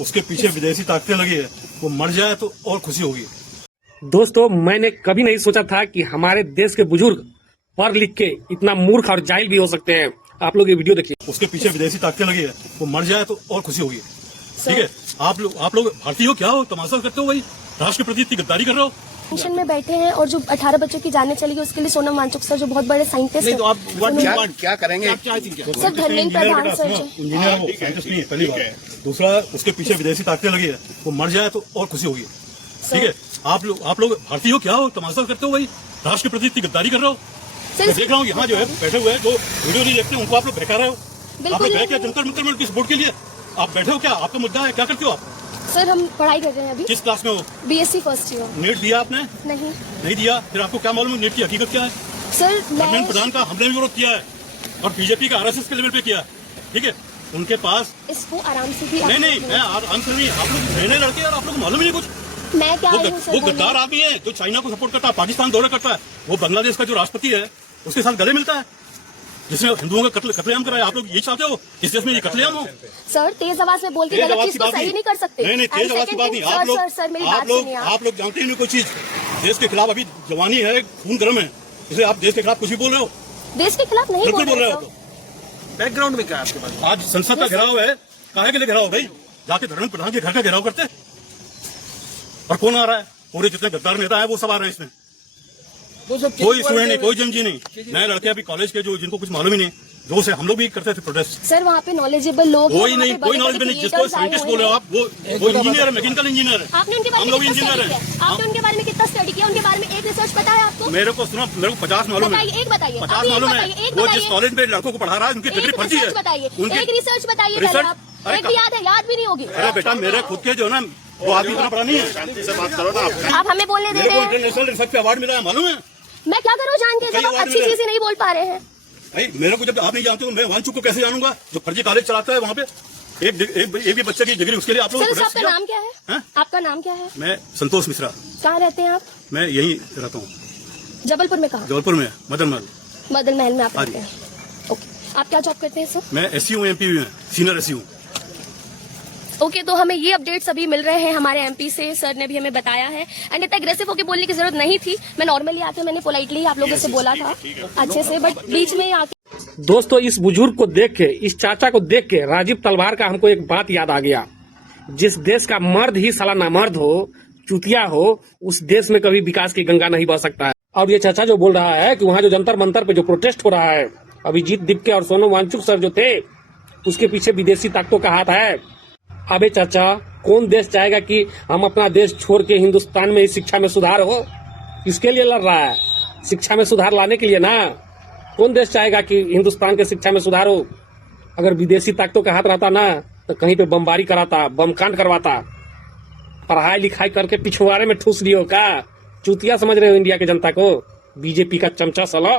उसके पीछे विदेशी ताकतें लगी है, वो मर जाए तो और खुशी होगी। दोस्तों, मैंने कभी नहीं सोचा था कि हमारे देश के बुजुर्ग पढ़ लिख के इतना मूर्ख और जाहिल भी हो सकते हैं। आप लोग ये वीडियो देखिए। उसके पीछे विदेशी ताकतें लगी है, वो मर जाए तो और खुशी होगी। ठीक है, आप लोग भारतीय हो, क्या हो, तमाशा करते हो भाई, राष्ट्र के प्रति इतनी गद्दारी कर रहे हो। टेंशन में बैठे हैं और जो 18 बच्चों की जानें चली गई उसके लिए सोनम वांगचुक सर जो बहुत बड़े साइंटिस्ट हैं, तो आप क्या करेंगे? सर धर्मेंद्र प्रधान सर जो इंजीनियर हो, साइंटिस्ट नहीं है, पहली बात। दूसरा, उसके पीछे विदेशी ताकतें लगी है, वो मर जाए तो और खुशी होगी। ठीक है, आप लोग भारतीय हो, क्या हो, तमाशा करते हो भाई, राष्ट्र के प्रति इतनी गद्दारी कर रहे हो। मैं देख रहा हूँ यहाँ जो है बैठे हुए हैं, जो वीडियो नहीं देखते उनको आप लोग बहका रहे हो। आप लोग क्या जंतर मंतर में किस वोट के लिए आप बैठे हो, क्या आपका मुद्दा है, क्या करते हो आप? सर हम पढ़ाई कर रहे हैं अभी। किस क्लास में हो? BSc first year. नेट दिया आपने? नहीं दिया, फिर आपको क्या मालूम नेट की हकीकत क्या है? सर धर्मेंद्र प्रधान का हमने भी विरोध किया है और बीजेपी का आरएसएस के लेवल पे किया है। ठीक है, उनके पास इसको आराम से भी नहीं मैं आंसर नहीं, आप लोग नए लड़के और आप लोग मालूम ही नहीं कुछ। मैं क्या वो गद्दार आदमी है जो चाइना को सपोर्ट करता है, पाकिस्तान दौरा करता है, वो बांग्लादेश का जो राष्ट्रपति है उसके साथ गले मिलता है, जिसने हिंदुओं का कत्लेआम कराया। आप लोग ये चाहते हो इस देश में ये कत्लेआम हो? सर तेज आवाज में बोल के गलत चीज को सही नहीं कर सकते। नहीं तेज आवाज की बात नहीं। आप लोग जानते ही नहीं कोई चीज। देश के खिलाफ अभी जवानी है, खून गर्म है, इसलिए आप देश के खिलाफ कुछ भी बोल रहे हो। देश के खिलाफ नहीं बिल्कुल बोल रहे हो। बैकग्राउंड में क्या है आपके पास? आज संसद का घेराव है, काहे के लिए घेराव भाई? जाके धर्मेंद्र प्रधान के घर का घेराव करते। और कौन आ रहा है? पूरे जितने गद्दार नेता है वो सब आ रहे हैं इसमें। कोई स्टूडेंट नहीं, कोई जमजी नहीं, नए लड़के अभी कॉलेज के जो जिनको कुछ मालूम ही नहीं, जो से हम लोग भी करते थे प्रोटेस्ट। सर वहाँ पे नॉलेजेबल लोग कोई नहीं, कोई नॉलेजेबल नहीं। जिसको साइंटिस्ट बोल रहे हो आप, वो इंजीनियर है, मैकेनिकल इंजीनियर है। आपने उनके बारे में कितना स्टडी किया? आपने उनके बारे में कितना स्टडी किया? उनके बारे में एक रिसर्च पता है आपको? मेरे को सुनो, मेरे को 50 मालूम है। एक बताइए, 50 मालूम है। वो जिस कॉलेज में लड़कों को पढ़ा रहा है उनकी डिग्री फर्जी है। बताइए, एक रिसर्च बताइए। एक भी याद भी नहीं होगी। अरे बेटा, मेरे खुद के जो है ना, वो आदमी इतना पढ़ा नहीं है। शांति से बात करो ना। आप हमें बोलने दे रहे हैं। इंटरनेशनल रिसर्च पे अवार्ड मिला है, मालूम है? मैं क्या करूँ जान के, जब आप अच्छी चीजें नहीं बोल पा रहे हैं। भाई मेरे को जब आप नहीं जानते तो मैं वांगचुक को कैसे जानूंगा, जो फर्जी कॉलेज चलाता है वहाँ पे। एक भी बच्चे की डिग्री, उसके लिए आप लोग। सर आपका नाम क्या है? आपका नाम क्या है? मैं संतोष मिश्रा। कहाँ रहते हैं आप? मैं यहीं रहता हूँ। जबलपुर में कहाँ? जबलपुर में मदन महल में आप रहते हैं। ओके, आप क्या जॉब करते हैं सर? मैं एससी हूँ, एमपी में सीनियर एससी हूँ। ओके, तो हमें ये अपडेट्स अभी मिल रहे हैं हमारे एमपी से। सर ने भी हमें बताया है, एंड इतना एग्रेसिव होकर बोलने की जरूरत नहीं थी। मैं नॉर्मली आके मैंने पोलाइटली आप लोगों से बोला था अच्छे से, बट बीच में आके। दोस्तों, इस बुजुर्ग को देख के, इस चाचा को देख के राजीव तलवार का हमको एक बात याद आ गया। जिस देश का मर्द ही साला नामर्द हो, चुतिया हो, उस देश में कभी विकास की गंगा नहीं बह सकता है। और ये चाचा जो बोल रहा है कि वहाँ जो जंतर मंतर पे जो प्रोटेस्ट हो रहा है, अभिजीत दीपके और सोनम वांगचुक सर जो थे, उसके पीछे विदेशी ताकतों का हाथ है। अबे चाचा, कौन देश चाहेगा कि हम अपना देश छोड़ के हिंदुस्तान में शिक्षा में सुधार हो? किसके लिए लड़ रहा है? शिक्षा में सुधार लाने के लिए ना। कौन देश चाहेगा कि हिंदुस्तान के शिक्षा में सुधार हो? अगर विदेशी ताकतों का हाथ रहता ना, तो कहीं पे बमबारी कराता, बम कांड करवाता। पढ़ाई लिखाई करके पिछवाड़े में ठूस दियो का? चूतिया समझ रहे हो इंडिया के जनता को? बीजेपी का चमचा साला।